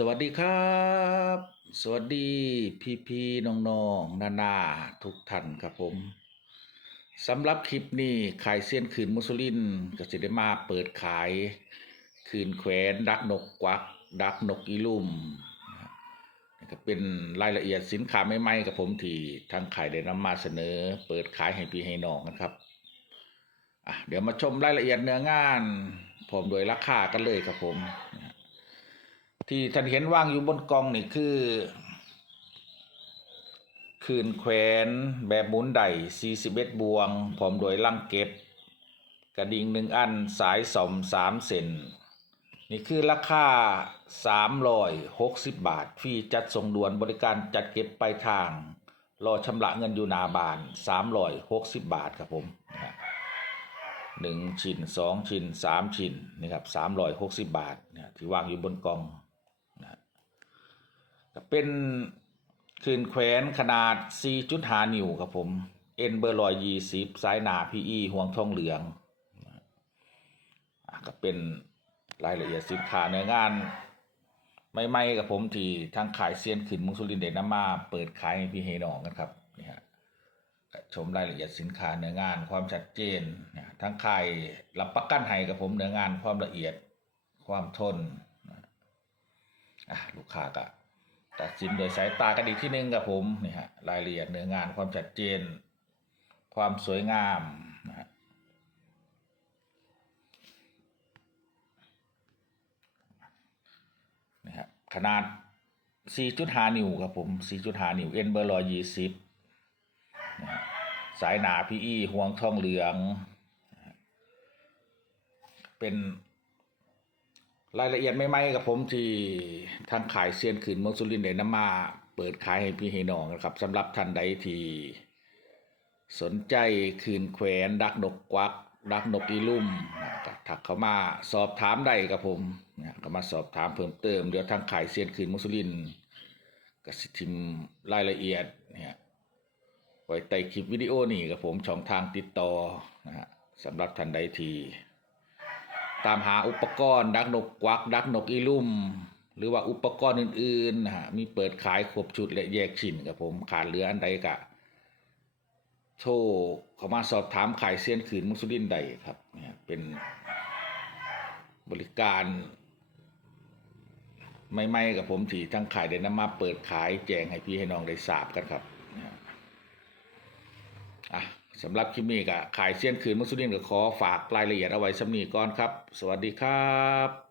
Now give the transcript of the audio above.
สวัสดีครับ สวัสดีพี่พี่ๆน้องๆนานาทุกท่านครับผมสำหรับคลิปนี้ขายเส้นคืนมุสลินก็จะได้มาเปิดขายคืนแขวนดักนกกวัก ดักนกอีลุ่มก็เป็นรายละเอียดสินค้าใหม่ๆกับผมที่ทางขายได้นำมาเสนอ เปิดขายให้พี่ให้น้องนะครับเดี๋ยวมาชมรายละเอียดเนื้องานพร้อมโดยราคากันเลยครับผม ที่ท่านเห็นว่างอยู่บนกองนี่คือ คืนแขวนแบบหมุนได41บวงพร้อมโดยลังเก็บ กระดิ่งหนึ่งอันสายสอมสามเซนนี่คือราคา 360 บาท ฟรีจัดส่งด่วนบริการจัดเก็บไปลายทาง รอชำระเงินอยู่หนาบาน 360 บาทครับผมหนึ่งชิ้นสองชิ้นสามชิ้นนี่ครับ360 บาทเนี่ยที่วางอยู่บนกอง เป็นคืนแขวนขนาด 4.5 นิ้วครับผม เอ็นเบอร์ลอยยี่สิบสายหนาพีอีห่วงทองเหลืองอะก็เป็นรายละเอียดสินค้าเนื้องานไม่ไม่กับผมที่ทางขายเซียนขืนมุงสุรินเดน้ำมาเปิดขายให้พี่เฮนองกันครับนี่ฮะชมรายละเอียดสินค้าเนื้องานความชัดเจนนะทางขายรับประกันให้กับผมเนื้องานความละเอียดความทนอะลูกค้าก็ ตัดสินโดยสายตากันอีกที่หนึ่งกับผมนี่ฮะรายละเอียดเนื้องานความชัดเจน ความสวยงามนะฮะนี่ฮะขนาด 4.5 นิ้วครับผม 4.5 นิ้วเอ็นเบอร์ลอยยี่สิบสายหนาพีอีห่วงทองเหลือง เป็น รายละเอียดไม่ๆกับผมที่ทางขายเซียนขืนเมืองสุรินทร์ได้นำมาเปิดขายให้พี่ให้น้องนะครับสำหรับท่านใดที่สนใจคืนแขวนดักนกกวักดักนกอีลุ่มนะก็ทักเข้ามาสอบถามได้กับผมนะก็มาสอบถามเพิ่มเติมเดี๋ยวทางขายเซียนขืนมืองสุรินทร์ก็สิทิมรายละเอียดเนี่ยไว้ใต้คลิปวิดีโอนี้กับผมช่องทางติดต่อนะฮะสำหรับท่านใดที่ ตามหาอุปกรณ์ ดักนกกวัก ดักนกอีลุ่ม หรือว่าอุปกรณ์อื่นๆนะฮะมีเปิดขายครบชุดและแยกชิ้นกับผมขาดเหลืออันใดกะโทรเข้ามาสอบถามขายเซียนขืนมุสลินใดครับเนี่ยเป็นบริการใหม่ๆกับผมที่ทั้งขายได้นำมาเปิดขายแจงให้พี่ให้น้องได้ทราบกันครับ สำหรับคลิปนี้ก็ขายเซียนคืนมุสลิมก็ขอฝากรายละเอียดเอาไว้สำนีก่อนครับ สวัสดีครับ